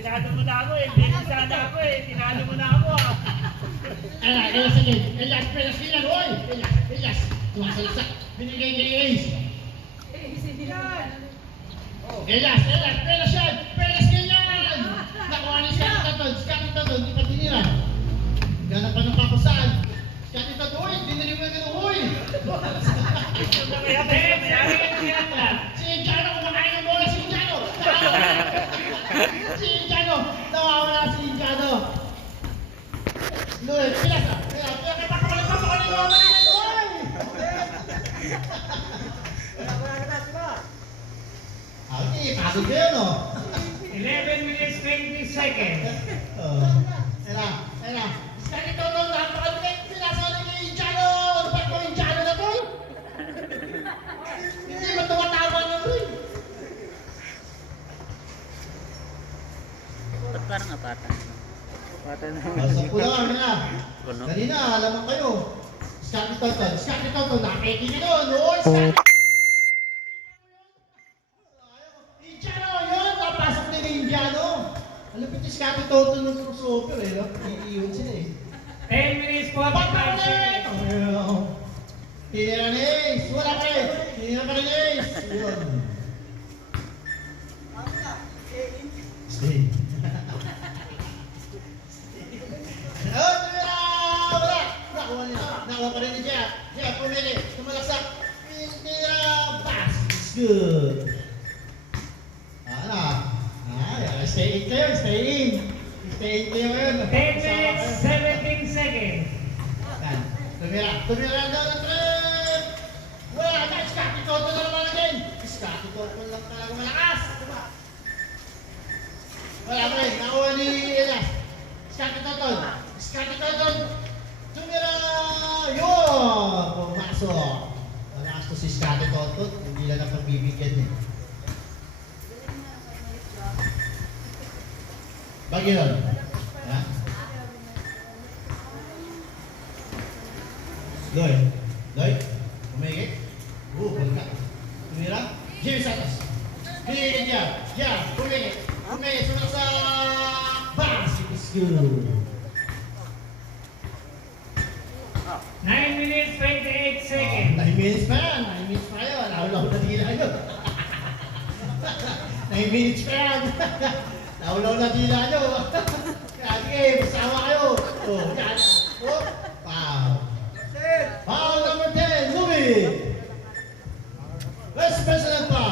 Tinalo mo na ako eh. Binisada ako eh. Tinalo mo na ako ah. Elas again. Elas, pelas yan, hoy! Elas. Tumasalsak. Binigay ni Ace. Elas, pelas yan! Pelas ganyan! Nakuha ni Scotty Toton, di pa tinira. Ganap pa ng pakusaan. Scotty Toton, hoy! Dinili mo na gano'n, hoy! Si Indiano, kumakain ng bola si Indiano! Si Indiano! Nawawala si Indiano! Luis, pilas ah! Kaya kapakawalan mo na hoy! Okay, pagod kayo, no? 11 minutes 20 seconds. Ayun na. Scotty Toton, napakaliit! Pinasa ni Indiano! Ano ba ito Indiano na to? Hindi ba tumatawa na rin? Ba't parang apatan? Apatan na. Sa pulang na. Kuno. Kanina, alam mo kayo. Scotty Toton, nakiki nyo doon. Noon, Scotty. Indiano, yun. Napasok na yung Indiano. Alam mo yung Scotty Toton ng crossover eh. No? Iiwan sila eh. 10 minutes 45 Pagkakulit! seconds. Tinira ni Ace. Wala pa rin. Tinira pa rin ni Ace. Yun. Stay. Oh, tumira! Wala! Nakuha niya. Nakuha pa rin ni Jeff. Jeff, pumili. Tumalaksak. Tinira. Pass. It's good. Ano? Stay in kayo. Stay in. Stay in kayo ngayon. 10 minutes 17 seconds. Yan. Tumira daw ng trip. Wala na. Scotty Toton na naman again. Scotty Toton lang talaga malakas. Wala pa rin. Nakuha ni Elas. Scotty Toton. Tumira. Yun. Pumasok. Malakas to si Scotty Toton. Hindi lang ang pagbibigyan eh. Bagay nun. Ha? Loy. Umigit. Balik ka. Tumira. Jimmy Santos. Pinigit niya. Yeah. Umigit. Sunod sa basket. It's good. 9 minutes 28 seconds. 9 minutes pa yan. 9 minutes pa yun. Laulaw na dila yun. 9 minutes pa yan. Laulaw na dila nyo. Kaya sige, masawa kayo. Yan. Foul. Foul number 10, Louis. West President Foul.